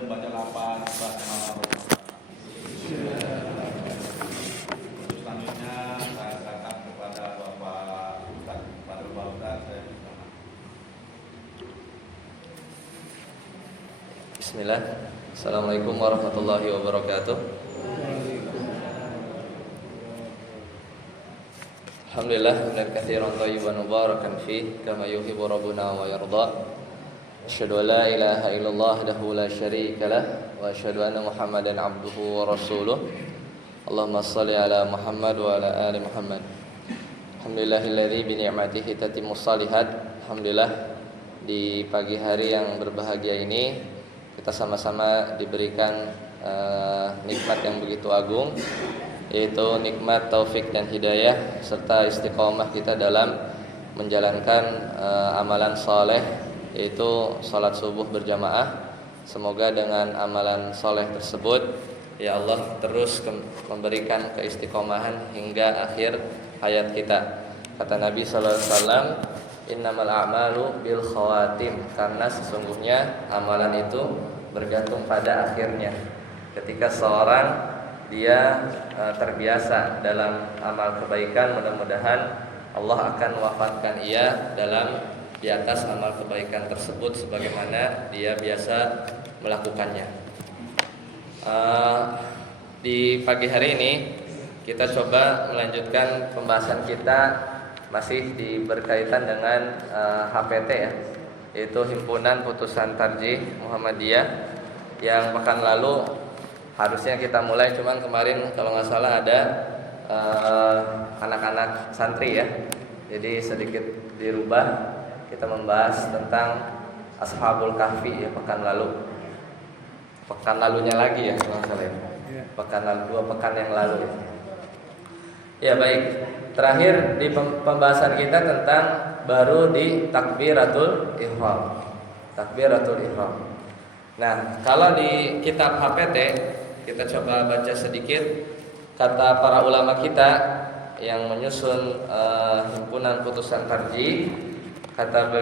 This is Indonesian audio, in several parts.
Baca lapan basmalah. Selanjutnya saya akan kepada Bapak Ustaz Fadul Bautad. Bismillah. Assalamualaikum warahmatullahi wabarakatuh. Alhamdulillah, hamdan katsiran thayyiban mubarakan fi kama yuhibbu rabbuna wa yarda. Asyhadu an la ilaha illallah wahdahu la syarika lah wa asyhadu anna Muhammadan abduhu wa rasuluh. Allahumma shalli ala Muhammad wa ala ali Muhammad. Alhamdulillahilladzi bi ni'matihi tatimmus shalihat. Alhamdulillah, di pagi hari yang berbahagia ini kita sama-sama diberikan nikmat yang begitu agung, yaitu nikmat taufik dan hidayah serta istiqomah kita dalam menjalankan amalan saleh, yaitu salat subuh berjamaah. Semoga dengan amalan saleh tersebut ya Allah terus memberikan keistiqomahan hingga akhir hayat kita. Kata Nabi sallallahu alaihi wasallam, innamal a'malu bil khawatim, karena sesungguhnya amalan itu bergantung pada akhirnya. Ketika seorang dia terbiasa dalam amal kebaikan, mudah-mudahan Allah akan wafatkan ia di atas amal kebaikan tersebut sebagaimana dia biasa melakukannya. Di pagi hari ini kita coba melanjutkan pembahasan kita masih berkaitan dengan HPT ya, yaitu Himpunan Putusan Tarjih Muhammadiyah, yang pekan lalu harusnya kita mulai, cuman kemarin kalau nggak salah ada anak-anak santri ya, jadi sedikit dirubah. Kita membahas tentang Ashabul Kahfi ya pekan lalunya lagi ya kalau nggak salah ya, dua pekan yang lalu ya. Baik, terakhir di pembahasan kita tentang baru di takbiratul ihram. Nah, kalau di kitab HPT kita coba baca sedikit kata para ulama kita yang menyusun Himpunan Putusan Tarjih. Kata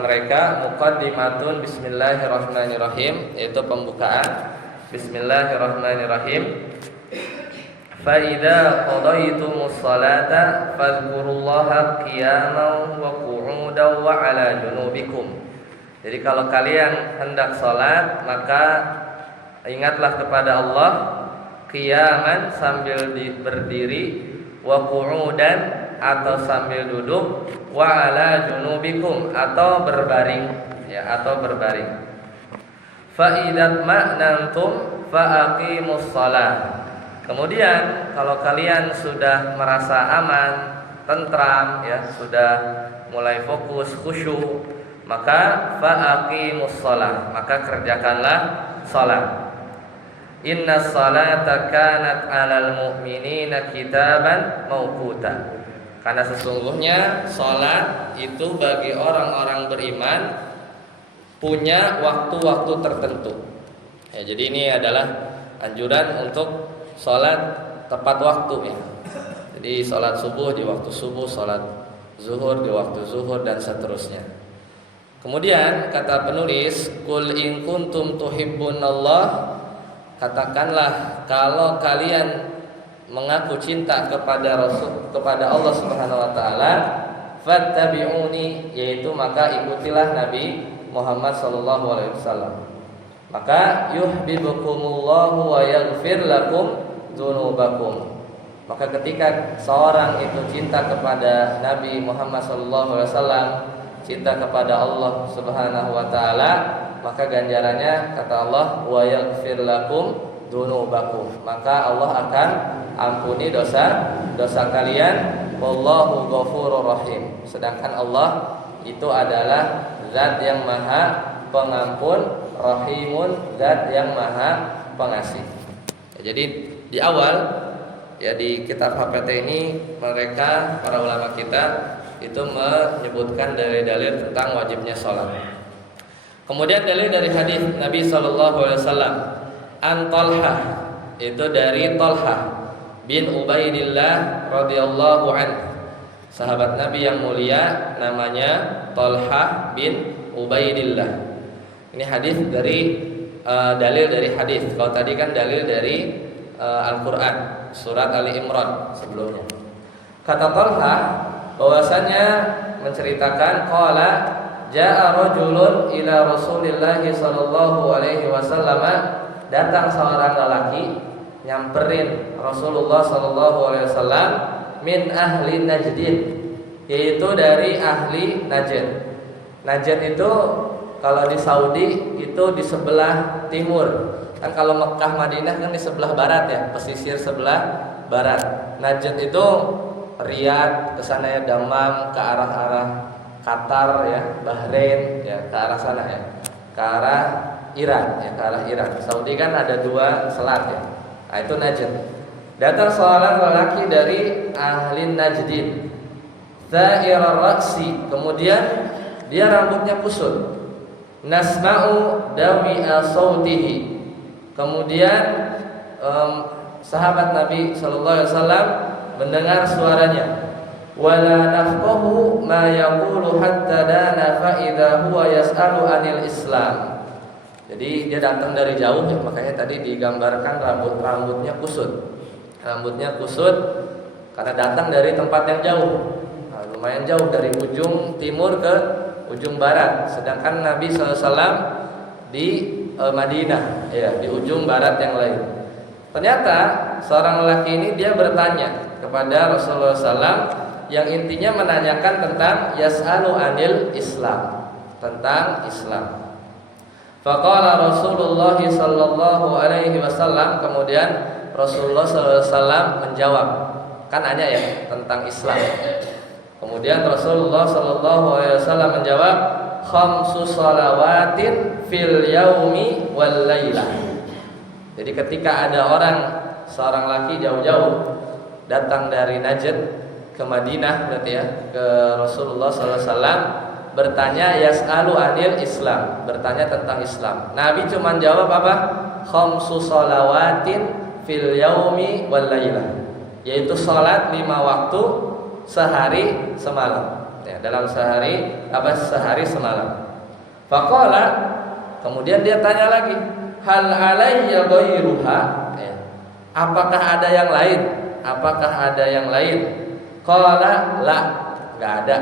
mereka, muqaddimatun bismillahirrahmanirrahim, yaitu pembukaan bismillahirrahmanirrahim. Fa idza qadaytumus salata fadhkurullaha qiyaman wa qu'udan wa 'ala junubikum. Jadi kalau kalian hendak salat, maka ingatlah kepada Allah qiyaman sambil berdiri, wa qu'udan atau sambil duduk, wa 'ala junubikum atau berbaring ya, atau berbaring. Fa idza ma'nantum fa aqimus shalah. Kemudian kalau kalian sudah merasa aman, tentram ya, sudah mulai fokus, khusyuk, maka fa'aqimus shalah, maka kerjakanlah salat. Inna salata kanat 'alal mu'minina kitaban mauquta. Karena sesungguhnya salat itu bagi orang-orang beriman punya waktu-waktu tertentu. Ya, jadi ini adalah anjuran untuk salat tepat waktu ya. Jadi salat subuh di waktu subuh, salat zuhur di waktu zuhur, dan seterusnya. Kemudian kata penulis, qul in kuntum tuhibbunallah, katakanlah kalau kalian mengaku cinta kepada Allah Subhanahu wa taala, fattabi'uni, yaitu maka ikutilah Nabi Muhammad sallallahu alaihi wasallam. Maka yuhibbukumullahu wa yaghfir lakum dzunubakum. Maka ketika seorang itu cinta kepada Nabi Muhammad sallallahu alaihi wasallam, cinta kepada Allah Subhanahu wa taala, maka ganjarannya kata Allah, wa yaghfir lakum dzunubakum, maka Allah akan ampuni dosa kalian. Wallahu ghafurur rahim. Sedangkan Allah itu adalah zat yang maha pengampun, rahimun, zat yang maha pengasih. Jadi di awal ya di kitab HPT ini mereka para ulama kita itu menyebutkan dalil-dalil tentang wajibnya sholat. Kemudian dalil dari hadis Nabi sallallahu alaihi wasallam, an Talhah, itu dari Talhah bin Ubaidillah radhiyallahu anhu, sahabat Nabi yang mulia namanya Talhah bin Ubaidillah. Ini hadis dari dalil dari hadis. Kalau tadi kan dalil dari Al-Qur'an, surat Ali Imran sebelumnya. Kata Talha bahwasanya menceritakan qala jaa rajulun ila Rasulillah sallallahu alaihi wasallam, datang seorang lelaki nyamperin Rasulullah sallallahu alaihi wasallam min ahli Najdin, yaitu dari ahli Najd. Najd itu kalau di Saudi itu di sebelah timur. Kan kalau Mekah Madinah kan di sebelah barat ya, pesisir sebelah barat. Najd itu Riyadh ke sana ya, Dammam ke arah-arah Qatar ya, Bahrain ya, ke arah sana ya. Ke arah Iran ya, ke arah Iran. Saudi kan ada dua selat ya. Nah, itu Najd. Datang seorang lelaki dari ahli Najdin. Za'irar ra'si, kemudian dia rambutnya kusut. Nasma'u dawi'a sautihi. Kemudian sahabat Nabi sallallahu alaihi wasallam mendengar suaranya. Wala nafqahu ma yaqulu hatta dana fa idza huwa yas'alu 'anil Islam. Jadi dia datang dari jauh ya, makanya tadi digambarkan rambutnya kusut. Rambutnya kusut karena datang dari tempat yang jauh. Nah, lumayan jauh dari ujung timur ke ujung barat. Sedangkan Nabi SAW di Madinah ya, di ujung barat yang lain. Ternyata seorang lelaki ini dia bertanya kepada Rasulullah SAW yang intinya menanyakan tentang yas'alu anil Islam, tentang Islam. Faqala Rasulullah sallallahu alaihi wasallam, kemudian Rasulullah sallallahu alaihi wasallam menjawab, kan nanya ya tentang Islam. Kemudian Rasulullah sallallahu alaihi wasallam menjawab, khamsu shalawatin fil yaumi wal lailah. Jadi ketika ada seorang laki jauh-jauh datang dari Najd ke Madinah berarti ya, ke Rasulullah sallallahu alaihi wasallam bertanya yas'alu anil Islam, bertanya tentang Islam. Nabi cuma jawab apa? Khamsu shalawatin fil yaumi wal lailah, yaitu salat 5 waktu sehari semalam. Ya, dalam sehari semalam. Faqala, kemudian dia tanya lagi, hal alayya ghairuha? Ya, apakah ada yang lain? Apakah ada yang lain? Qala la, enggak ada.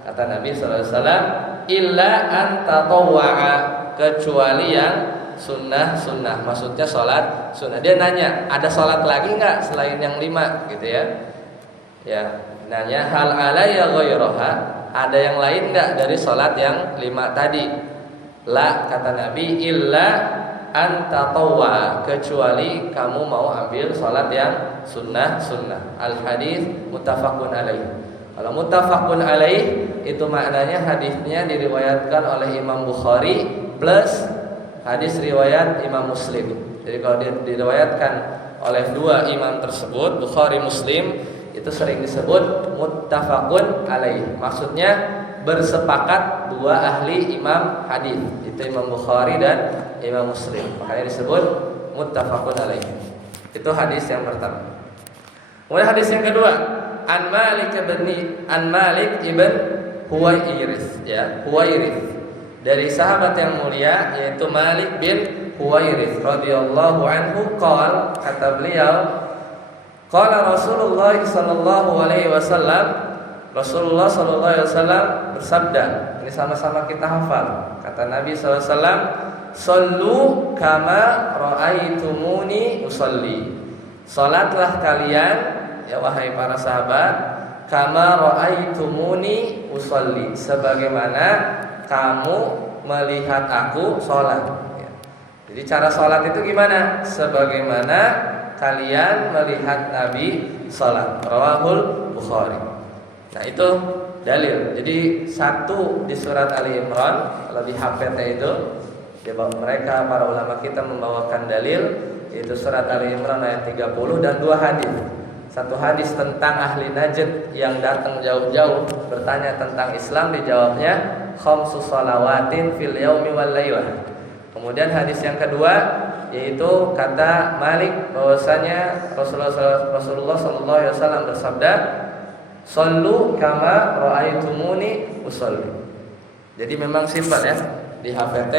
Kata Nabi sallallahu alaihi wasallam, illa an tatawwa'a, kecuali yang sunnah. Maksudnya sholat sunnah. Dia nanya, ada sholat lagi enggak selain yang 5 gitu ya. Ya, nanya hal alayya ghairaha, ada yang lain enggak dari sholat yang 5 tadi? La, kata Nabi, illa an tatawwa'a, kecuali kamu mau ambil sholat yang sunnah. Al hadis muttafaqun alaih. Kalau muttafaqun alaih itu maknanya hadisnya diriwayatkan oleh Imam Bukhari plus hadis riwayat Imam Muslim. Jadi kalau diriwayatkan oleh 2 imam tersebut, Bukhari Muslim, itu sering disebut muttafaqun alaih. Maksudnya bersepakat 2 ahli imam hadis, itu Imam Bukhari dan Imam Muslim. Makanya disebut muttafaqun alaih. Itu hadis yang pertama. Kemudian hadis yang kedua, An Malik ibn Huwairits ya, Huwairits, dari sahabat yang mulia yaitu Malik bin Huwairits radhiyallahu anhu, qala, kata beliau, qala Rasulullah sallallahu alaihi wasallam, Rasulullah sallallahu alaihi wasallam bersabda, ini sama-sama kita hafal. Kata Nabi sallallahu alaihi wasallam, sallu kama raaitumuni usolli, salatlah kalian ya wahai para sahabat, kama raaitumuni usolli, sebagaimana kamu melihat aku sholat. Jadi cara sholat itu gimana? Sebagaimana kalian melihat Nabi sholat. Rawahul Bukhari. Nah itu dalil. Jadi satu di surat Ali Imran, kalau di HPT itu mereka para ulama kita membawakan dalil, yaitu surat Ali Imran ayat 30 dan 2 hadis. Satu hadis tentang ahli Najd yang datang jauh-jauh bertanya tentang Islam, dijawabnya khamsu shalawatin fil yaumi wal lailah. Kemudian hadis yang kedua yaitu kata Malik bahwasanya Rasulullah sallallahu alaihi wasallam bersabda, "Shallu kama raaitumuni usolli." Jadi memang simpel ya. Di HPT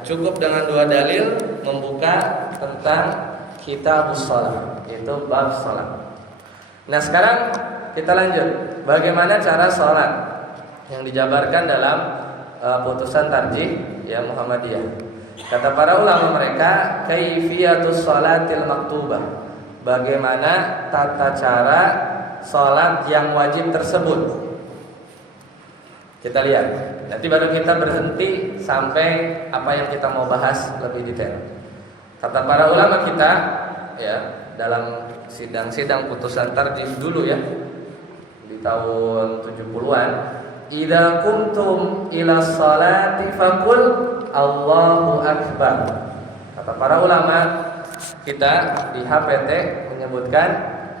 Cukup dengan 2 dalil membuka tentang kitabus shalah, yaitu bab salat. Nah, sekarang kita lanjut. Bagaimana cara salat yang dijabarkan dalam putusan tarjih ya Muhammadiyah. Kata para ulama mereka, kaifiyatus shalatil maktubah. Bagaimana tata cara salat yang wajib tersebut. Kita lihat. Nanti baru kita berhenti sampai apa yang kita mau bahas lebih detail. Kata para ulama kita ya dalam sidang-sidang putusan tarjih dulu ya di tahun 70-an, idza kuntum ila sholati faqul Allahu akbar. Kata para ulama kita di HPT menyebutkan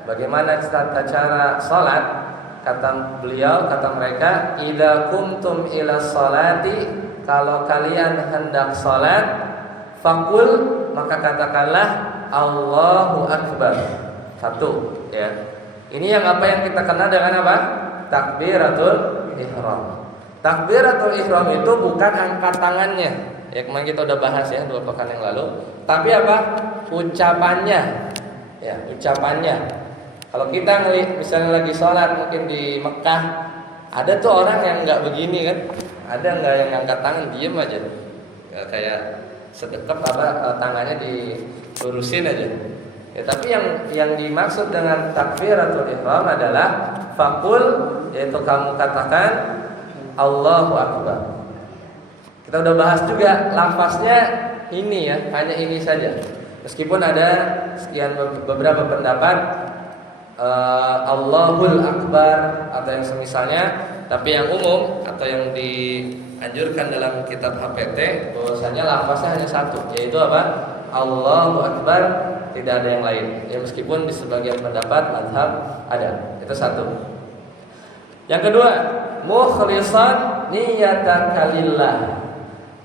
bagaimana tata cara salat. Kata beliau, kata mereka, idza kuntum ila sholati, kalau kalian hendak salat, faqul, maka katakanlah Allahu akbar. 1 ya. Ini yang apa yang kita kenal dengan apa? Takbiratul ihram. Takbiratul ihram itu bukan angkat tangannya. Ya kemarin kita udah bahas ya 2 pekan yang lalu. Tapi apa? Ucapannya. Ya, ucapannya. Kalau kita ngelihat misalnya lagi sholat mungkin di Mekah, ada tuh orang yang nggak begini kan? Ada nggak yang angkat tangan diem aja? Ya, kayak sedekap apa tangannya dilurusin aja. Ya, tapi yang dimaksud dengan takbiratul ihram adalah faqul, yaitu kamu katakan Allahu akbar. Kita udah bahas juga lafaznya ini ya, hanya ini saja. Meskipun ada sekian beberapa pendapat Allahul akbar atau yang semisalnya, tapi yang umum atau yang dianjurkan dalam kitab HPT bahwasanya lafaznya hanya 1, yaitu apa? Allahu akbar, tidak ada yang lain. Ya meskipun di sebagian pendapat mazhab ada. Itu 1. Yang kedua, mukhlishan niyataka lillah,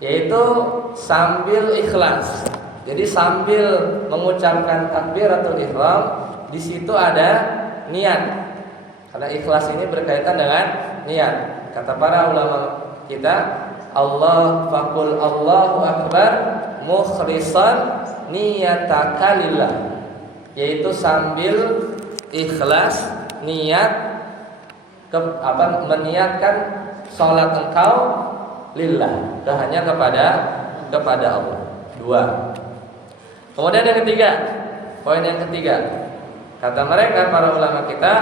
yaitu sambil ikhlas. Jadi sambil mengucapkan takbiratul ihram, di situ ada niat. Karena ikhlas ini berkaitan dengan niat. Kata para ulama kita, Allah faqul Allahu akbar mukhlishan niyataka lillah, yaitu sambil ikhlas niat meniatkan salat engkau lillah, hanya kepada Allah. 2. Kemudian yang ketiga, poin yang ketiga, kata mereka para ulama kita,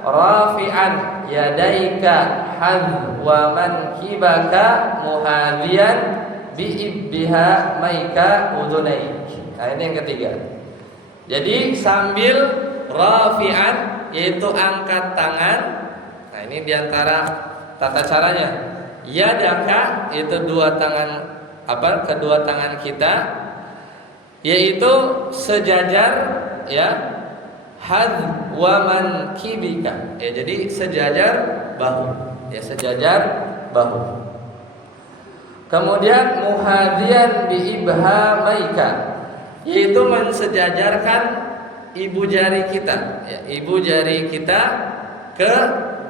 rafi'an yadaika hadwa mankibaka muhadiyan biibbiha maika udunaik. Nah ini yang ketiga. Jadi sambil rafi'an, yaitu angkat tangan. Nah ini diantara tata caranya. Yadaka, itu kedua tangan kita, yaitu sejajar ya hadwa mankibika, ya jadi sejajar bahu, ya sejajar bahu. Kemudian muhadiyan bi ibhamaika, yaitu mensejajarkan ibu jari kita, ya, ibu jari kita ke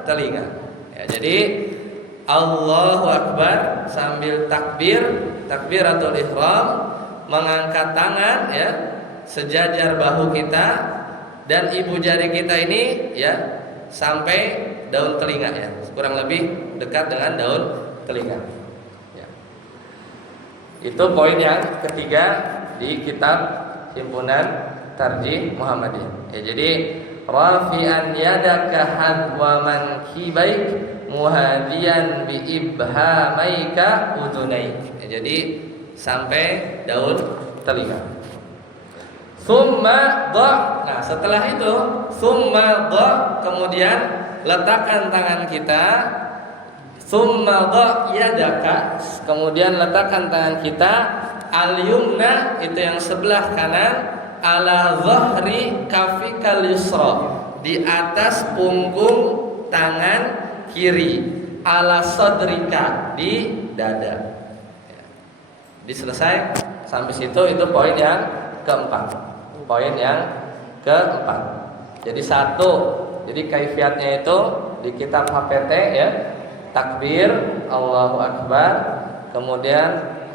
telinga. Ya, jadi Allahu akbar sambil takbiratul ihram, mengangkat tangan ya sejajar bahu kita dan ibu jari kita ini ya sampai daun telinga ya, kurang lebih dekat dengan daun telinga. Ya. Itu poin yang ketiga di kitab himpunan tarjih Muhammadiyah. Ya, jadi rafi'an yadaka hadwa mankibaik muhadiyan bi ibhamaika udunaik. Ya, jadi sampai daun telinga. Summa dha. Nah, setelah itu summa dha, kemudian letakkan tangan kita. Summa dha yadaka, kemudian letakkan tangan kita al-yumna, itu yang sebelah kanan, ala dhahri kafikal yusra, di atas punggung tangan kiri, ala sadrika, di dada. Jadi selesai sampai situ, itu poin yang keempat. Poin yang keempat. Jadi 1, jadi kaifiatnya itu di kitab HPT ya, takbir Allahu akbar, kemudian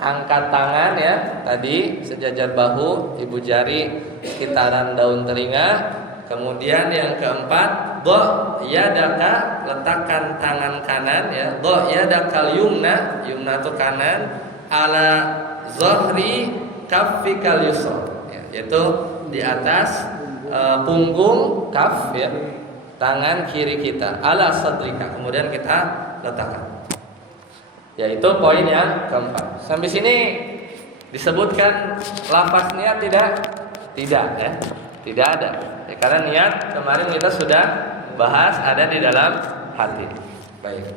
angkat tangan ya, tadi sejajar bahu, ibu jari sekitaran daun telinga. Kemudian yang keempat, dha yadaka, letakkan tangan kanan ya, dha yadakal yumna, yumna itu kanan, ala zahri kaffikal yusra, ya, yaitu di atas punggung kaf ya, tangan kiri kita, ala sadrika, kemudian kita letakkan. Yaitu poin yang keempat. Sampai sini disebutkan lafaznya tidak? Tidak ya. Tidak ada. Ya, karena niat kemarin kita sudah bahas ada di dalam hati. Baik.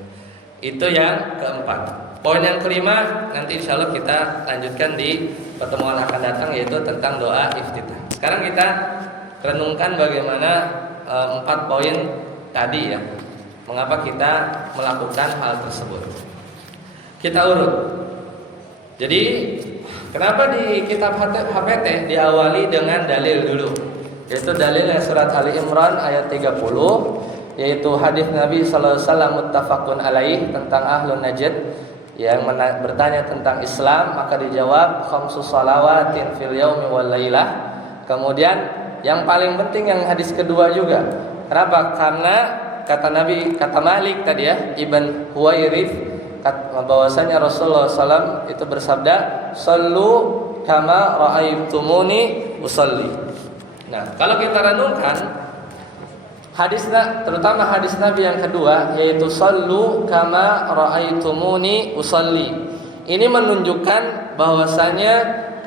Itu yang keempat. Poin yang kelima nanti insya Allah kita lanjutkan di pertemuan akan datang, yaitu tentang doa iftitah. Sekarang kita renungkan bagaimana 4 poin tadi ya. Mengapa kita melakukan hal tersebut? Kita urut. Jadi kenapa di kitab HPT diawali dengan dalil dulu? Yaitu dalilnya surat Ali Imran ayat 30, yaitu hadis Nabi sallallahu alaihi wasallam muttafaqun alaih tentang ahlun najd yang bertanya tentang Islam, maka dijawab khamsus salawatin fil yaumi wal lailah. Kemudian yang paling penting yang hadis kedua juga. Kenapa? Karena kata Nabi, kata Malik tadi ya, Ibn Huwairith, bahwasanya Rasulullah SAW itu bersabda, "Shallu kama ra'aitumuni usalli." Nah, kalau kita renungkan hadis, terutama hadis Nabi yang kedua, yaitu "Shallu kama ra'aitumuni usalli." Ini menunjukkan bahwasanya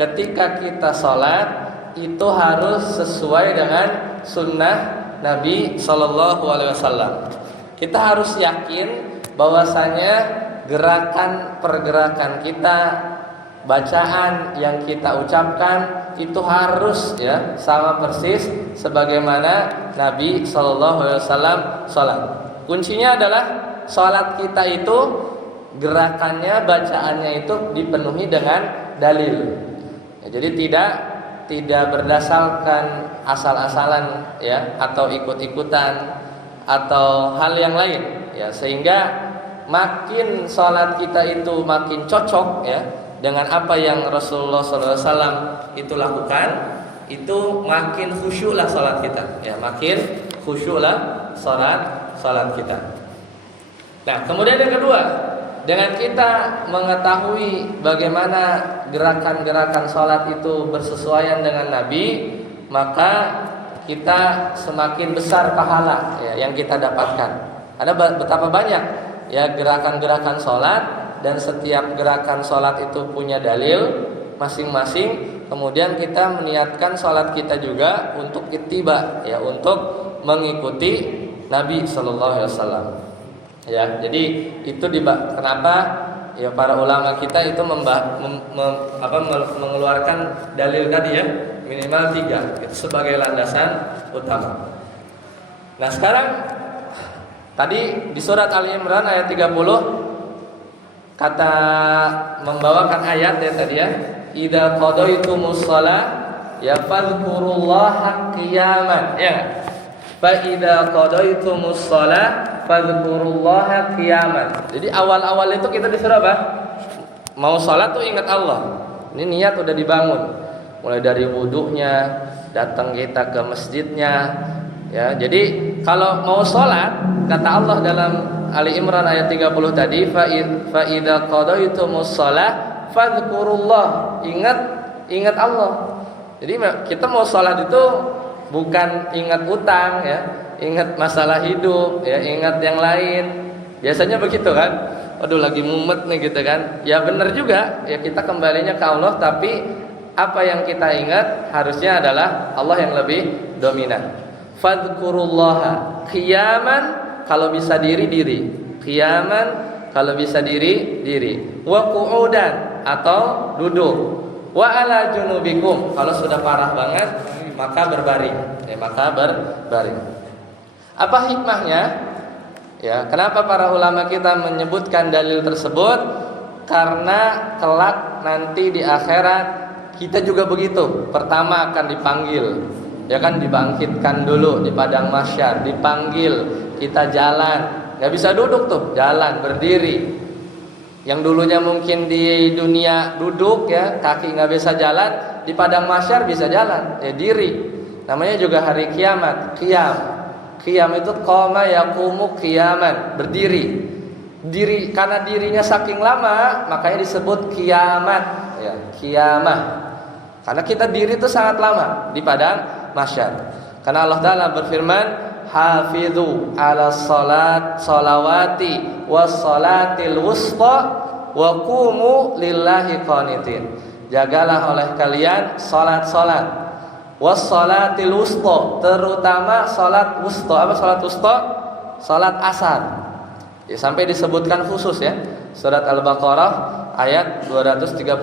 ketika kita sholat itu harus sesuai dengan sunnah Nabi Shallallahu Alaihi Wasallam. Kita harus yakin bahwasanya gerakan pergerakan kita, bacaan yang kita ucapkan itu harus ya sama persis sebagaimana Nabi Shallallahu Alaihi Wasallam sholat. Kuncinya adalah sholat kita itu gerakannya, bacaannya itu dipenuhi dengan dalil. Ya, jadi tidak berdasarkan asal-asalan ya, atau ikut-ikutan atau hal yang lain ya, sehingga makin sholat kita itu makin cocok ya dengan apa yang Rasulullah SAW itu lakukan, itu makin khusyuklah sholat kita ya, makin khusyuklah sholat kita. Nah, kemudian yang kedua, dengan kita mengetahui bagaimana gerakan-gerakan sholat itu bersesuaian dengan Nabi, maka kita semakin besar pahala ya, yang kita dapatkan. Ada betapa banyak ya gerakan-gerakan sholat, dan setiap gerakan sholat itu punya dalil masing-masing. Kemudian kita meniatkan sholat kita juga untuk ittiba ya, untuk mengikuti Nabi Sallallahu Alaihi Wasallam. Ya, jadi itu kenapa ya para ulama kita itu mengeluarkan dalil tadi ya, minimal 3 itu sebagai landasan utama. Nah, sekarang tadi di surat Ali Imran ayat 30 kata membawakan ayat ya tadi ya, idza qadaitumus shalah ya fadhkurullaha qiyaman ya. Fa idza qadaitumus shalah fadhkurullaha qiyaman. Jadi awal-awal itu kita disuruh apa? Mau sholat tuh ingat Allah. Ini niat udah dibangun. Mulai dari wudunya, datang kita ke masjidnya ya. Jadi kalau mau sholat, kata Allah dalam Ali Imran ayat 30 tadi, fa idza qadaitumus shalah fadhkurullah. Ingat Allah. Jadi kita mau sholat itu bukan ingat utang ya, ingat masalah hidup ya, ingat yang lain. Biasanya begitu kan? Aduh lagi mumet nih gitu kan. Ya benar juga ya, kita kembalinya ke Allah, tapi apa yang kita ingat harusnya adalah Allah yang lebih dominan. Fadhkurullaha qiyaman, kalau bisa diri, qiyaman kalau bisa diri, wa qu'udan atau duduk, wa ala junubikum kalau sudah parah banget maka berbaring ya, maka berbaring. Apa hikmahnya? Ya, kenapa para ulama kita menyebutkan dalil tersebut? Karena kelak nanti di akhirat kita juga begitu. Pertama akan dipanggil, ya kan, dibangkitkan dulu di padang mahsyar, dipanggil, kita jalan, nggak bisa duduk tuh, jalan, berdiri. Yang dulunya mungkin di dunia duduk ya, kaki nggak bisa jalan, di padang mahsyar bisa jalan, ya diri. Namanya juga hari kiamat, qiyam. Qiyam itu qama yaqumu qiyaman, berdiri. Diri karena dirinya saking lama, makanya disebut kiamat, ya, kiamah. Karena kita diri itu sangat lama di padang mahsyar. Karena Allah Ta'ala berfirman, hafidhu ala salawati was salatil wusta wa qumu lillahi qanitin. Jagalah oleh kalian salat-salat was salatil wusta, terutama salat wusta. Apa salat wusta? Salat asar. Ya, sampai disebutkan khusus ya. Surat Al-Baqarah ayat 238.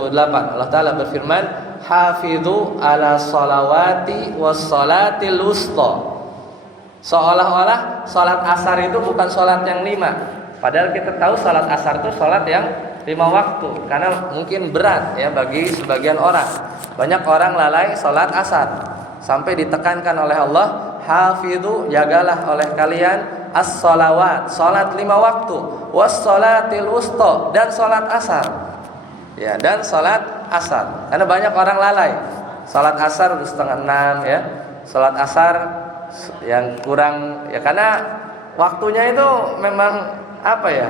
Allah Ta'ala berfirman, hafidhu ala salawati was salatil wusta. Seolah-olah salat asar itu bukan salat yang 5. Padahal kita tahu salat asar itu salat yang 5 waktu. Karena mungkin berat ya bagi sebagian orang. Banyak orang lalai salat asar. Sampai ditekankan oleh Allah, hafidhu, jagalah oleh kalian as-salawat, salat 5 waktu, was salatil wusta, dan salat asar. Ya, dan salat asar. Karena banyak orang lalai. Salat asar udah 5:30 ya. Salat asar yang kurang ya, karena waktunya itu memang apa ya,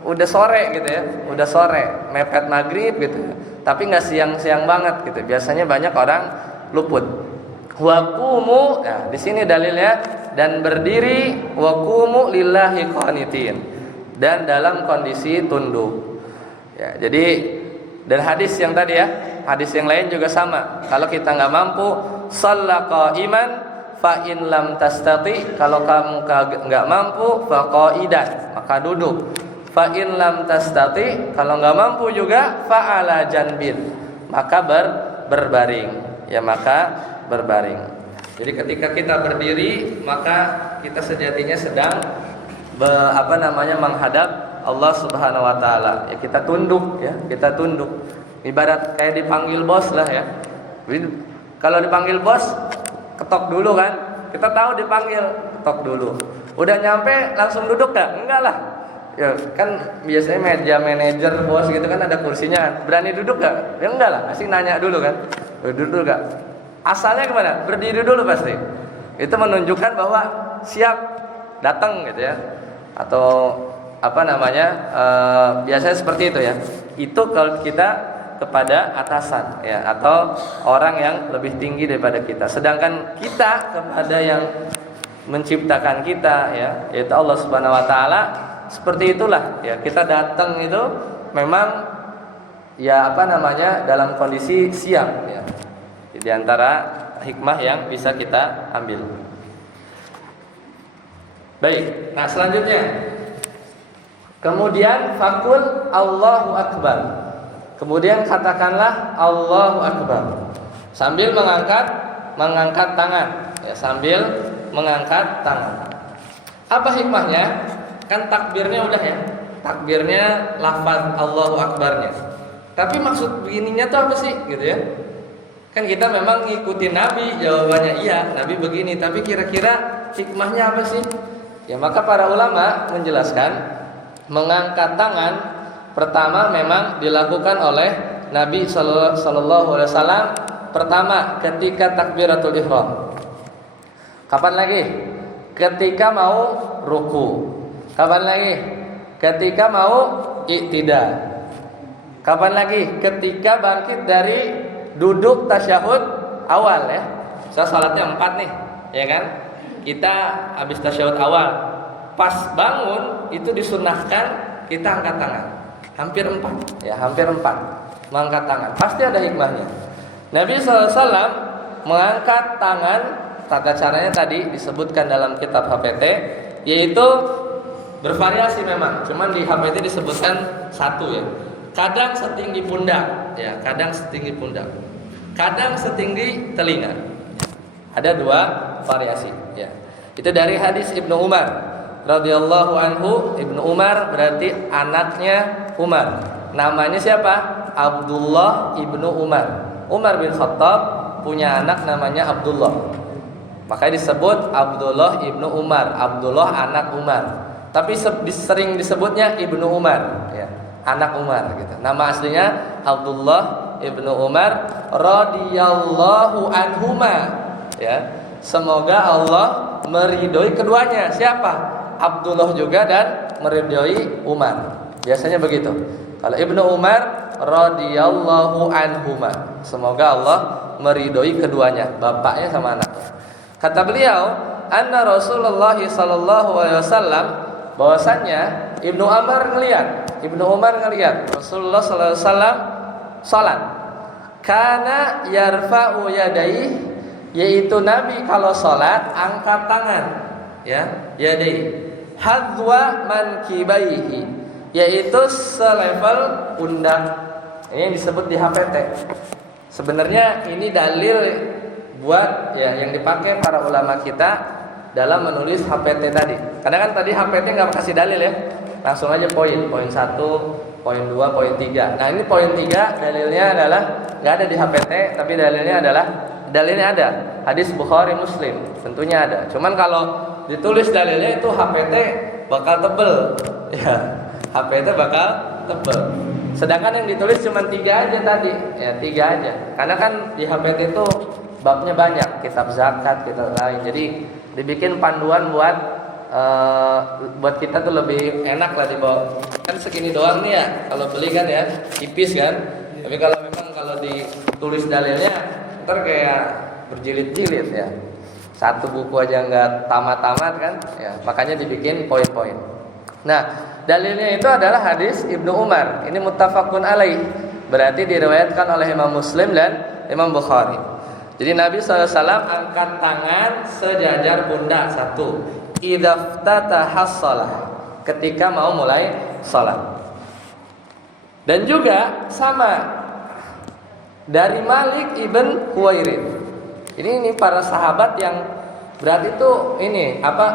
udah sore gitu ya, udah sore mepet maghrib gitu, tapi nggak siang-siang banget gitu. Biasanya banyak orang luput. Waqumu, nah di sini dalilnya, dan berdiri waqumu lillahi qanitin, dan dalam kondisi tunduk. Ya, jadi dan hadis yang tadi ya, hadis yang lain juga sama. Kalau kita nggak mampu, shalla qa'iman fa in lam tastati, kalau kamu nggak mampu fa qa'idan, maka duduk. Fa in lam tastati, kalau nggak mampu juga fa ala janbin, maka berbaring. Ya, maka berbaring. Jadi ketika kita berdiri, maka kita sejatinya sedang menghadap Allah Subhanahu wa taala. Ya, kita tunduk ya, kita tunduk. Ibarat kayak dipanggil bos lah ya. Jadi, kalau dipanggil bos, ketok dulu kan. Kita tahu dipanggil, ketok dulu. Udah nyampe langsung duduk gak? Enggak lah. Ya kan biasanya meja manajer bos gitu kan ada kursinya. Berani duduk gak? Ya enggak lah, pasti nanya dulu kan. Duduk gak? Asalnya gimana? Berdiri dulu pasti. Itu menunjukkan bahwa siap datang gitu ya. Atau biasanya seperti itu ya. Itu kalau kita kepada atasan ya, atau orang yang lebih tinggi daripada kita. Sedangkan kita kepada yang menciptakan kita ya, yaitu Allah Subhanahu wa taala. Seperti itulah ya, kita datang itu memang ya dalam kondisi siap ya. Di antara hikmah yang bisa kita ambil. Baik, nah selanjutnya, kemudian fakul Allahu Akbar. Kemudian katakanlah Allahu Akbar sambil mengangkat tangan ya, sambil mengangkat tangan. Apa hikmahnya? Kan takbirnya udah ya, takbirnya lafaz Allahu Akbarnya. Tapi maksud begininya tuh apa sih gitu ya? Kan kita memang ngikutin Nabi, jawabannya iya, Nabi begini, tapi kira-kira hikmahnya apa sih? Ya, maka para ulama menjelaskan mengangkat tangan pertama memang dilakukan oleh Nabi sallallahu alaihi wasallam pertama ketika takbiratul ihram. Kapan lagi? Ketika mau ruku. Kapan lagi? Ketika mau iktidal. Kapan lagi? Ketika bangkit dari duduk tasyahud awal ya. Saya salatnya 4 nih, ya kan? Kita habis tasyahud awal, pas bangun itu disunahkan kita angkat tangan. Hampir 4 ya, hampir 4 mengangkat tangan. Pasti ada hikmahnya. Nabi SAW mengangkat tangan, tata caranya tadi disebutkan dalam kitab HPT, yaitu bervariasi memang. Cuman di HPT disebutkan 1 ya. Kadang setinggi pundak, ya, kadang setinggi pundak. Kadang setinggi telinga. Ada 2 variasi, ya. Itu dari hadis Ibnu Umar radhiyallahu anhu. Ibnu Umar berarti anaknya Umar. Namanya siapa? Abdullah ibnu Umar. Umar bin Khattab punya anak namanya Abdullah. Makanya disebut Abdullah ibnu Umar. Abdullah anak Umar. Tapi sering disebutnya Ibnu Umar. Ya. anak Umar gitu. Nama aslinya Abdullah ibnu Umar radhiyallahu anhuma. Ya, semoga Allah meridhoi keduanya. Siapa? Abdullah juga dan meridhoi Umar. Biasanya begitu. Kalau Ibnu Umar radhiyallahu anhuma, semoga Allah meridhoi keduanya, bapaknya sama anaknya. Kata beliau, anna Rasulullah sallallahu alaihi wasallam, bahwasannya Ibnu Umar ngelihat Rasulullah sallallahu alaihi wasallam salat. Kana yarfa'u yadayhi, yaitu Nabi kalau salat angkat tangan, ya, yadayhi hadwa mankibaihi, yaitu selevel pundak. Ini yang disebut di HPT. Sebenarnya ini dalil buat ya yang dipakai para ulama kita dalam menulis HPT tadi. Karena kan tadi HPT nggak kasih dalil ya, langsung aja poin 1, poin 2, poin 3. Nah ini poin 3 dalilnya adalah nggak ada di HPT, tapi dalilnya ada hadis Bukhari Muslim, tentunya ada. Cuman kalau ditulis dalilnya itu HPT bakal tebel, ya HPT bakal tebel. Sedangkan yang ditulis cuma 3 aja tadi, ya 3 aja. Karena kan di HPT itu babnya banyak, kitab zakat, kitab lain. Jadi dibikin panduan buat kita tuh lebih enak lah dibawa. Kan segini doang nih ya, kalau beli kan ya tipis kan. Tapi kalau ditulis dalilnya, ntar kayak berjilid-jilid ya. Satu buku aja nggak tamat-tamat kan, ya makanya dibikin poin-poin. Nah, dalilnya itu adalah hadis Ibnu Umar. Ini muttafaqun alaih, berarti diriwayatkan oleh Imam Muslim dan Imam Bukhari. Jadi Nabi SAW angkat tangan sejajar pundak satu. Idza ftataha shalah, ketika mau mulai salat. Dan juga sama dari Malik ibn Huwairith. Ini para sahabat yang berarti itu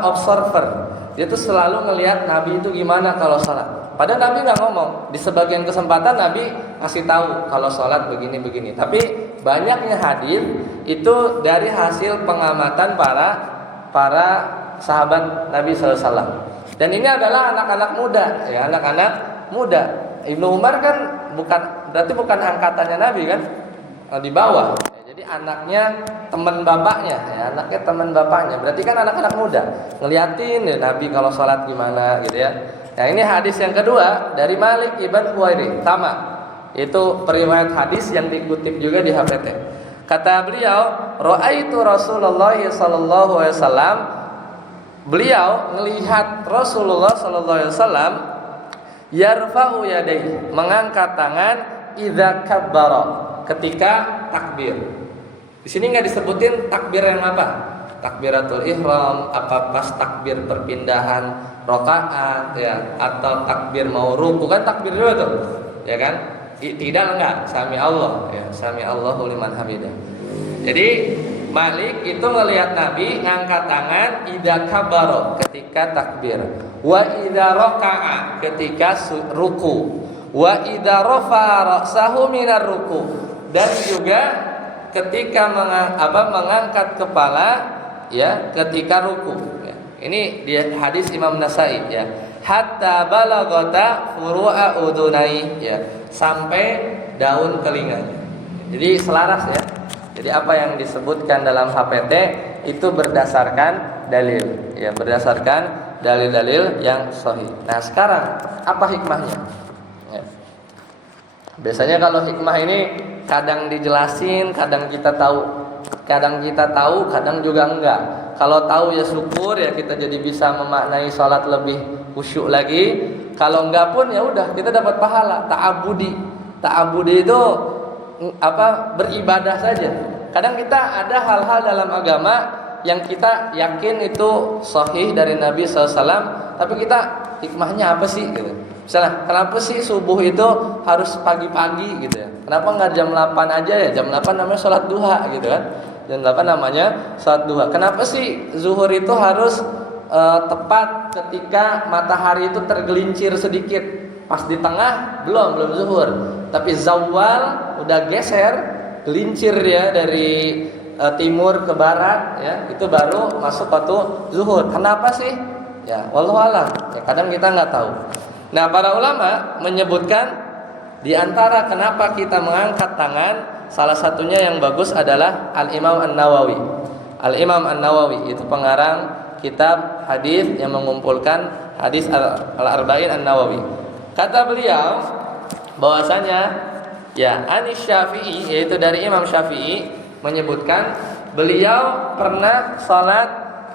observer. Dia tuh selalu ngelihat Nabi itu gimana kalau salat. Padahal Nabi nggak ngomong. Di sebagian kesempatan Nabi ngasih tahu kalau salat begini-begini. Tapi banyaknya hadis itu dari hasil pengamatan para sahabat Nabi SAW. Dan ini adalah anak-anak muda, ya anak-anak muda. Ibnu Umar kan bukan angkatannya Nabi kan, di bawah. Jadi anaknya teman bapaknya, ya anaknya teman bapaknya. Berarti kan anak-anak muda ngeliatin ya Nabi kalau sholat gimana gitu ya. Nah ini hadis yang kedua dari Malik ibn Huwairith, sama. Itu periwayat hadis yang dikutip juga di HPT. Kata beliau, ra'aitu Rasulullah sallallahu alaihi wasallam. Beliau melihat Rasulullah sallallahu alaihi wasallam yarfa'u yadayhi, mengangkat tangan idza kabbara, ketika takbir. Di sini nggak disebutin takbir yang apa? Takbiratul ihram, apa pas takbir perpindahan rakaat ya, atau takbir mau ruku, kan takbir juga tuh. Ya kan? Tidak, enggak, sami Allah ya, sami Allahu liman hamidah. Jadi Malik itu ngelihat Nabi ngangkat tangan idza kabbara, ketika takbir, wa idza raka'a, ketika ruku, wa idza rafa'a ra'sahu minar ruku, dan juga ketika mengangkat kepala ya ketika ruku ya. Ini dia hadis Imam Nasai ya, hatta balagata furu'a udunai ya, sampai daun telinganya. Jadi selaras ya. Jadi apa yang disebutkan dalam HPT itu berdasarkan dalil ya, berdasarkan dalil-dalil yang sahih. Nah, sekarang apa hikmahnya? Ya. Biasanya kalau hikmah ini kadang dijelasin, kadang kita tahu, kadang juga enggak. Kalau tahu ya syukur ya, kita jadi bisa memaknai salat lebih khusyuk lagi. Kalau enggak pun ya udah, kita dapat pahala ta'abudi. Ta'abudi itu beribadah saja. Kadang kita ada hal-hal dalam agama yang kita yakin itu sahih dari Nabi SAW, tapi kita hikmahnya apa sih gitu. Misalnya, kenapa sih subuh itu harus pagi-pagi gitu ya? Kenapa nggak jam 8 aja ya? Jam 8 namanya sholat duha gitu kan? Jam 8 namanya sholat duha. Kenapa sih zuhur itu harus tepat ketika matahari itu tergelincir sedikit? Pas di tengah belum zuhur, tapi zawal udah geser, gelincir ya dari timur ke barat ya, itu baru masuk waktu zuhur. Kenapa sih? Ya wallahu alam. Ya, kadang kita nggak tahu. Nah, para ulama menyebutkan di antara kenapa kita mengangkat tangan, salah satunya yang bagus adalah Al-Imam An-Nawawi. Al-Imam An-Nawawi itu pengarang kitab hadis yang mengumpulkan hadis Al-Arba'in An-Nawawi. Kata beliau bahwasanya ya Anis Syafi'i, yaitu dari Imam Syafi'i, menyebutkan beliau pernah salat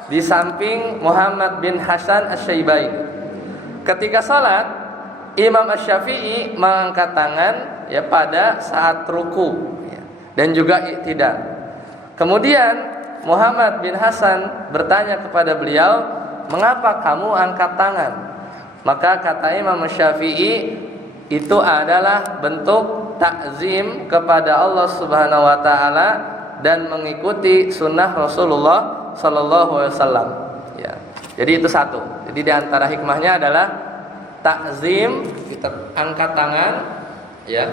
di samping Muhammad bin Hasan Asy-Syaibani. Ketika salat, Imam Asy-Syafi'i mengangkat tangan ya pada saat ruku ya, dan juga i'tidal. Kemudian Muhammad bin Hasan bertanya kepada beliau, "Mengapa kamu angkat tangan?" Maka kata Imam Asy-Syafi'i, itu adalah bentuk takzim kepada Allah Subhanahu wa taala dan mengikuti sunnah Rasulullah sallallahu alaihi wasallam. Ya. Jadi itu satu. Jadi di antara hikmahnya adalah takzim, kita angkat tangan, ya.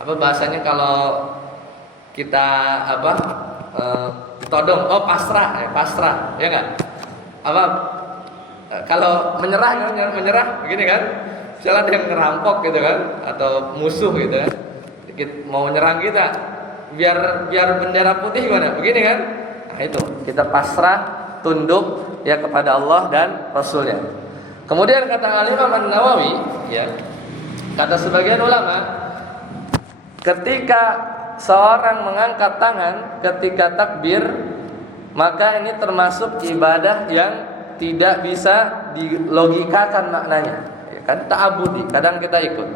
Apa bahasanya kalau kita todong? Oh, pasrah, ya enggak? Apa kalau menyerah begini kan? Misalnya ada yang ngerampok gitu kan, atau musuh gitu kan, mau nyerang kita, biar bendera putih gimana? Begini kan? Nah, itu kita pasrah, tunduk ya kepada Allah dan Rasulnya. Kemudian kata Al-Imam An-Nawawi, ya, kata sebagian ulama, ketika seorang mengangkat tangan ketika takbir, maka ini termasuk ibadah yang tidak bisa dilogikakan maknanya, ya kan, ta'abudi, kadang kita ikut.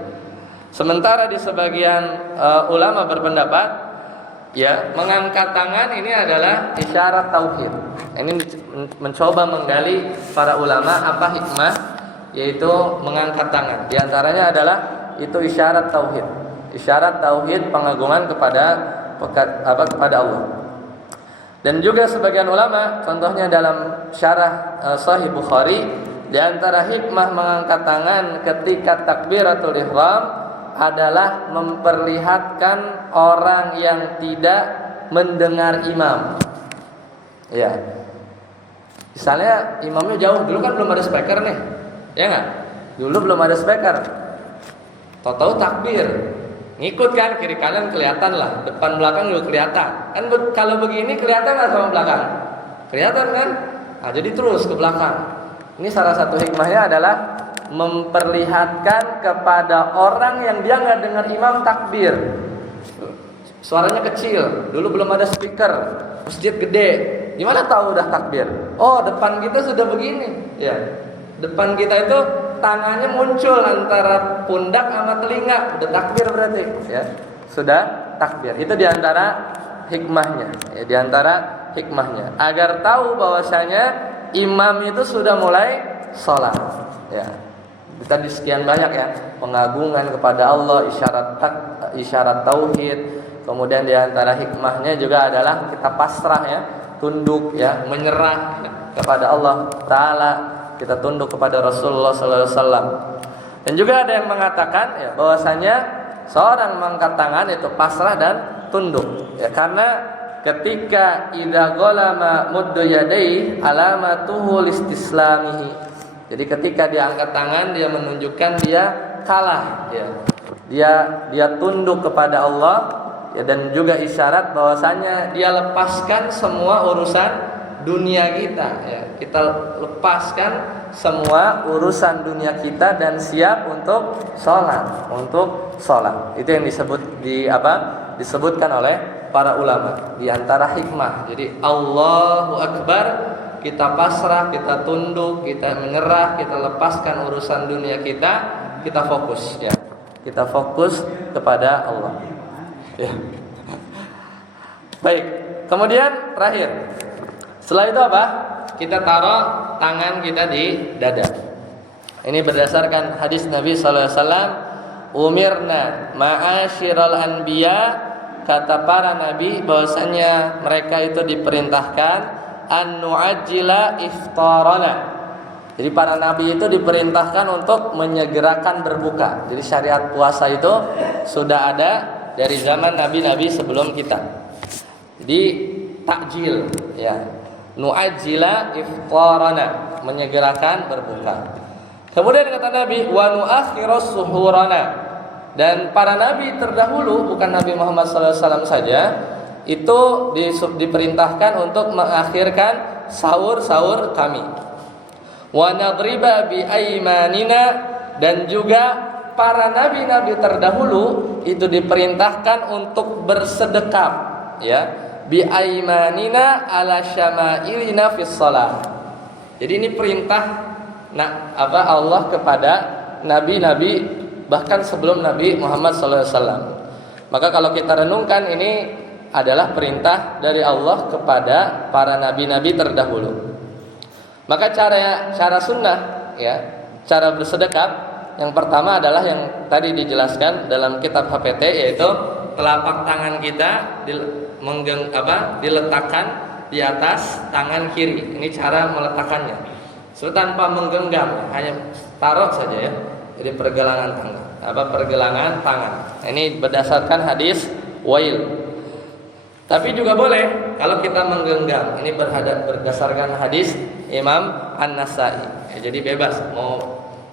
Sementara di sebagian ulama berpendapat, ya, mengangkat tangan ini adalah isyarat tauhid. Ini mencoba menggali para ulama apa hikmah yaitu mengangkat tangan. Di antaranya adalah itu isyarat tauhid. Isyarat tauhid pengagungan kepada Allah. Dan juga sebagian ulama, contohnya dalam syarah Sahih Bukhari, di antara hikmah mengangkat tangan ketika takbiratul ihram adalah memperlihatkan orang yang tidak mendengar imam. Ya. Misalnya imamnya jauh, dulu kan belum ada speaker nih. Ya enggak? Dulu belum ada speaker. Tahu-tahu takbir. Ngikut kan, kiri kanan kelihatan lah, depan belakang juga kelihatan. Kan kalau begini kelihatan enggak sama belakang? Kelihatan kan? Nah, jadi terus ke belakang. Ini salah satu hikmahnya adalah memperlihatkan kepada orang yang dia nggak dengar imam takbir. Suaranya kecil, dulu belum ada speaker, masjid gede, gimana tahu udah takbir? Oh, depan kita sudah begini, ya. Depan kita itu tangannya muncul antara pundak sama telinga, udah takbir berarti, ya. Sudah takbir. Itu diantara hikmahnya, ya, diantara hikmahnya agar tahu bahwasanya imam itu sudah mulai sholat, ya. Tadi sekian banyak ya, pengagungan kepada Allah, isyarat tauhid. Kemudian diantara hikmahnya juga adalah kita pasrah ya, tunduk ya, menyerah ya, kepada Allah Taala. Kita tunduk kepada Rasulullah Sallallahu Alaihi Wasallam. Dan juga ada yang mengatakan ya bahwasanya seorang mengangkat tangan itu pasrah dan tunduk ya, karena ketika idza ghalama muddu yadayhi alamatuhu listislamihi. Jadi ketika dia angkat tangan, dia menunjukkan dia kalah ya. Dia tunduk kepada Allah ya, dan juga isyarat bahwasanya dia lepaskan semua urusan dunia kita ya. Kita lepaskan semua urusan dunia kita dan siap untuk sholat, Itu yang disebutkan oleh para ulama di antara hikmah. Jadi Allahu Akbar, kita pasrah, kita tunduk, kita menyerah, kita lepaskan urusan dunia kita fokus ya. Kita fokus kepada Allah. Ya. Baik. Kemudian terakhir, setelah itu apa? Kita taruh tangan kita di dada. Ini berdasarkan hadis Nabi sallallahu alaihi wasallam, umirna ma'asyiral anbiya, kata para nabi bahwasanya mereka itu diperintahkan an nu'ajjila iftarana. Jadi para nabi itu diperintahkan untuk menyegerakan berbuka. Jadi syariat puasa itu sudah ada dari zaman nabi-nabi sebelum kita. Jadi takjil ya. Nu'ajjila iftarana, menyegerakan berbuka. Kemudian kata Nabi, wa nu'akhiras suhurana. Dan para nabi terdahulu, bukan Nabi Muhammad SAW saja, itu diperintahkan untuk mengakhirkan sahur-sahur kami. Wa nadriba bi aymanina, dan juga para nabi-nabi terdahulu itu diperintahkan untuk bersedekap, ya, bi aymanina ala syama'ilina fis shalah. Jadi ini perintah Allah kepada nabi-nabi bahkan sebelum Nabi Muhammad SAW. Maka kalau kita renungkan, ini adalah perintah dari Allah kepada para nabi-nabi terdahulu. Maka cara sunnah, ya, cara bersedekap yang pertama adalah yang tadi dijelaskan dalam kitab HPT, yaitu telapak tangan kita diletakkan di atas tangan kiri. Ini cara meletakkannya. Tanpa menggenggam, hanya taruh saja, ya. Jadi pergelangan tangan. Ini berdasarkan hadis Wail. Tapi juga boleh kalau kita menggenggam. Ini berdasarkan hadis Imam An-Nasai. Ya, jadi bebas, mau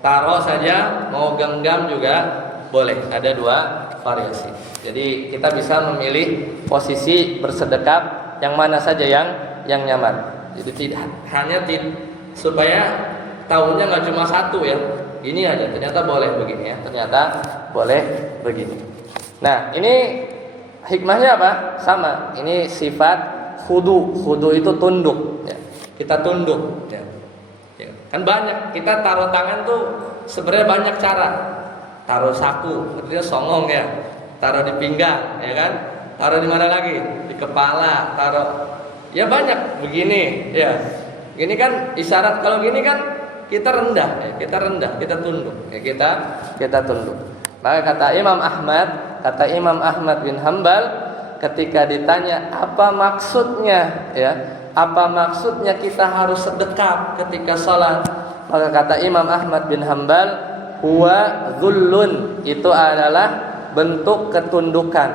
taruh saja, mau genggam juga boleh. Ada dua variasi. Jadi kita bisa memilih posisi bersedekap yang mana saja yang nyaman. Jadi supaya tahunnya nggak cuma satu, ya, ini aja, ternyata boleh begini, ya, ternyata boleh begini. Nah, ini hikmahnya apa? Sama, ini sifat khudu itu tunduk, ya. Kita tunduk, ya. Kan banyak, kita taruh tangan tuh sebenarnya banyak cara. Taruh saku, artinya songong, ya. Taruh di pinggang, ya kan? Taruh di mana lagi? Di kepala, taruh, ya banyak begini, ya. Gini kan isyarat, kalau gini kan kita rendah, ya, kita tunduk, ya, kita tunduk. Maka kata Imam Ahmad bin Hanbal ketika ditanya apa maksudnya, ya, apa maksudnya kita harus sedekap ketika sholat, maka kata Imam Ahmad bin Hanbal, huwa dhullun, itu adalah bentuk ketundukan,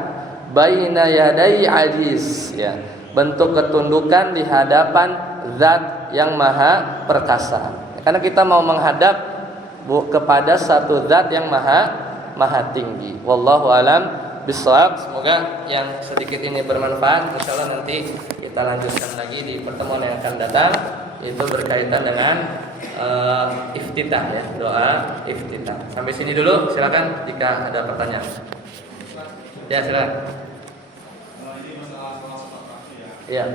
baina yadai aziz, ya, bentuk ketundukan di hadapan Zat yang maha perkasa. Karena kita mau menghadap kepada satu Zat yang maha tinggi. Wallahu alam bishawab. Semoga yang sedikit ini bermanfaat. Insyaallah nanti kita lanjutkan lagi di pertemuan yang akan datang. Itu berkaitan dengan iftitah, ya, doa iftitah. Sampai sini dulu. Silakan jika ada pertanyaan. Ya, silakan. Ini masalah seperti ya. Iya.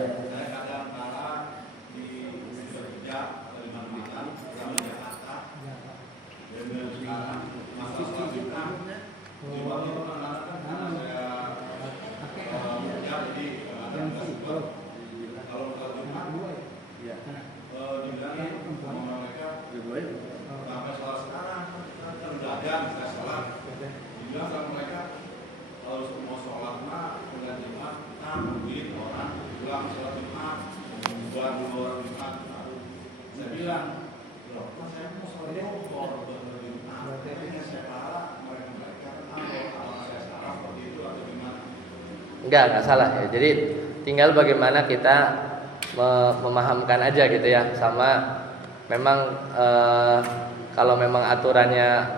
Enggak salah, ya. Jadi tinggal bagaimana kita memahamkan aja gitu, ya. Sama memang kalau memang aturannya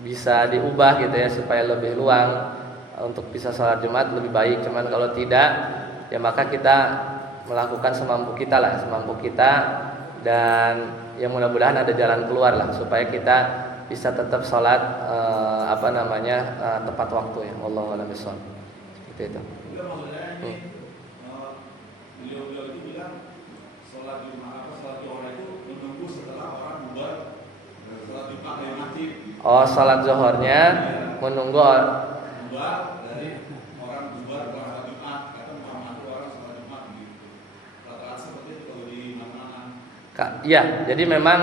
bisa diubah gitu, ya, supaya lebih luang untuk bisa sholat Jumat lebih baik. Cuman kalau tidak, ya maka kita melakukan semampu kita lah, dan ya mudah-mudahan ada jalan keluar lah supaya kita bisa tetap sholat tepat waktu, ya. Wallahu a'lam bishawab. Itu. Maksudnya ini beliau itu bilang sholat Jumat itu menunggu setelah orang bubar, sholat Jumat dari masjid. Oh, sholat zuhurnya menunggu bubar dari orang bubar sholat Jumat, kata Muhammad itu orang sholat Jumat gitu. Rata-rata seperti itu kalau di mana-mana. Ya, jadi memang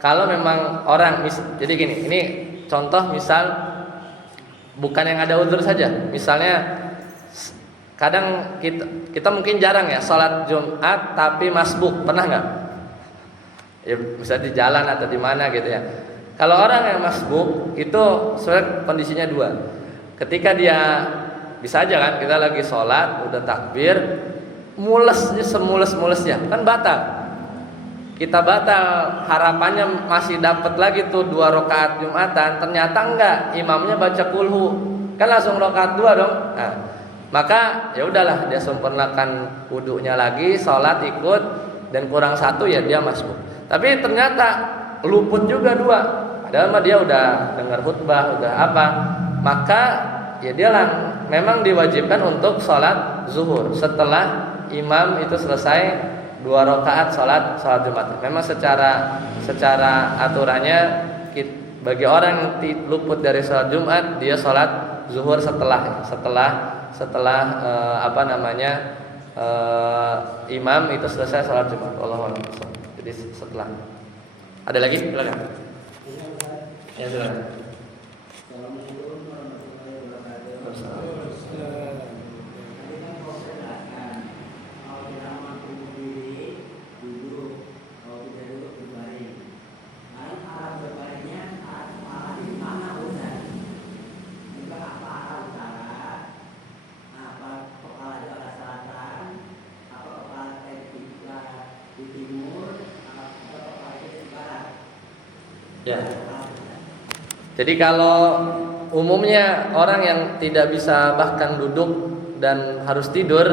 kalau memang orang jadi gini, ini contoh misal bukan yang ada uzur saja. Misalnya kadang kita mungkin jarang, ya, sholat Jumat tapi masbuk, pernah nggak? Ya, bisa di jalan atau di mana gitu, ya. Kalau orang yang masbuk itu sebenarnya kondisinya dua. Ketika dia bisa aja kan, kita lagi sholat udah takbir, mulesnya semules-mulesnya kan batal. kita batal, harapannya masih dapat lagi tuh 2 rakaat Jumatan, ternyata enggak, imamnya baca kulhu, kan langsung rakaat 2 dong. Nah, maka ya udahlah, dia sempurnakan wudunya lagi, sholat ikut, dan kurang 1 ya dia masuk. Tapi ternyata luput juga 2, padahal mah dia udah dengar khutbah, udah apa, maka ya dia memang diwajibkan untuk sholat zuhur setelah imam itu selesai 2 rakaat sholat Jumat. Memang secara aturannya bagi orang yang luput dari sholat Jumat, dia sholat zuhur setelah imam itu selesai sholat Jumat. Allahu Akbar. Jadi setelah. Ada lagi? Silakan. Ya silakan. Ya. Jadi kalau umumnya orang yang tidak bisa bahkan duduk dan harus tidur,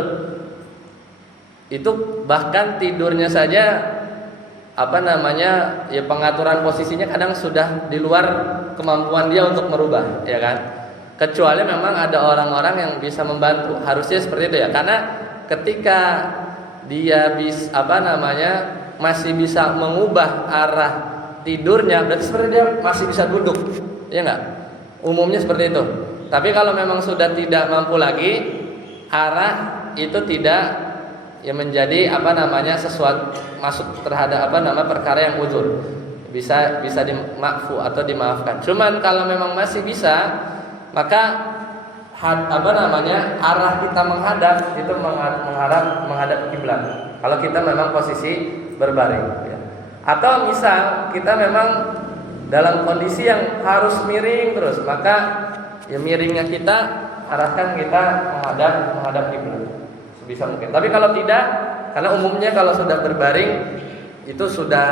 itu bahkan tidurnya saja ya pengaturan posisinya kadang sudah di luar kemampuan dia untuk merubah, ya kan? Kecuali memang ada orang-orang yang bisa membantu, harusnya seperti itu ya. Karena ketika dia masih bisa mengubah arah tidurnya, berarti seperti dia masih bisa duduk, ya enggak? Umumnya seperti itu. Tapi kalau memang sudah tidak mampu lagi, arah itu tidak ya menjadi sesuatu masuk terhadap perkara yang uzur, bisa dimaafkan atau dimaafkan. Cuman kalau memang masih bisa, maka arah kita menghadap itu menghadap kiblat. Kalau kita memang posisi berbaring, ya. Atau misal kita memang dalam kondisi yang harus miring terus, maka ya miringnya kita arahkan kita menghadap kiblat sebisa mungkin. Tapi kalau tidak, karena umumnya kalau sudah berbaring itu sudah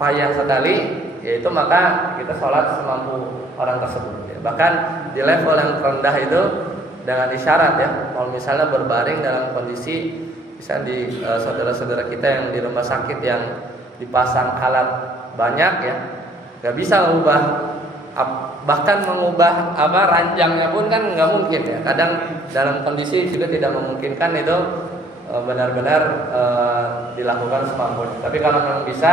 payah sekali, yaitu maka kita sholat semampu orang tersebut. Ya. Bahkan di level yang rendah itu dengan isyarat ya, kalau misalnya berbaring dalam kondisi misalnya di saudara-saudara kita yang di rumah sakit yang dipasang alat banyak ya, nggak bisa bahkan mengubah ranjangnya pun kan nggak mungkin ya. Kadang dalam kondisi juga tidak memungkinkan itu benar-benar dilakukan semampunya. Tapi kalau memang bisa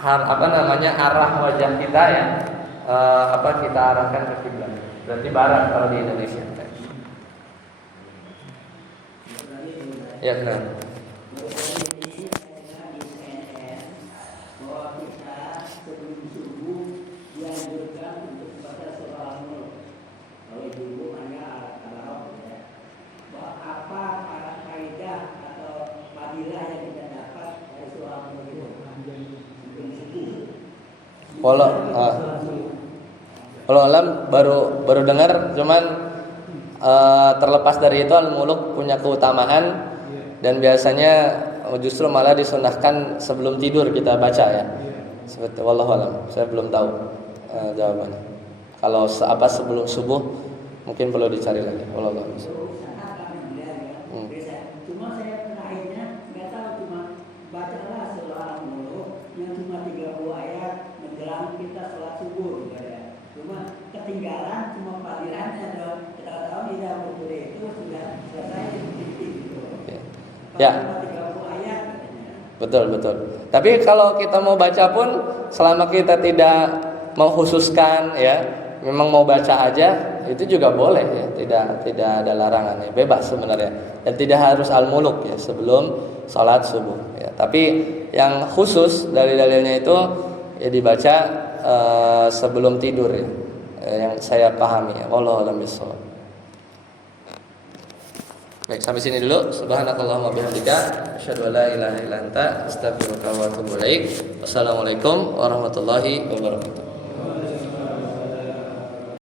arah wajah kita ya kita arahkan ke kiblat. Berarti barat kalau di Indonesia. Ya benar. Kalau alam baru dengar, cuman terlepas dari itu al-muluk punya keutamaan dan biasanya justru malah disunahkan sebelum tidur kita baca ya. Seperti wallahu alam, saya belum tahu jawabannya. Kalau sebelum subuh mungkin perlu dicari lagi. Wallahu alam. Cuma saya terakhirnya nggak tahu, cuma bacalah surah Al-Muluk yang cuma 30 ayat menjelang kita sholat subuh ya. Cuma ketinggalan cuma padiran atau kita tahu di dalam buku itu sudah selesai gitu. Ya. 30 ayat katanya. Betul. Tapi kalau kita mau baca pun selama kita tidak mengkhususkan ya, memang mau baca aja itu juga boleh ya, tidak ada larangan ya, bebas sebenarnya. Dan tidak harus al-muluk ya sebelum sholat subuh ya. Tapi yang khusus dalil-dalilnya itu ya dibaca sebelum tidur ya, yang saya pahami ya. Wallahu a'lam bishawab. Baik, sampai sini dulu. Subhanakallahumma bihamdika asyhadu an la ilaha illa anta astaghfiruka wa atubu ilaik. Wassalamualaikum warahmatullahi wabarakatuh.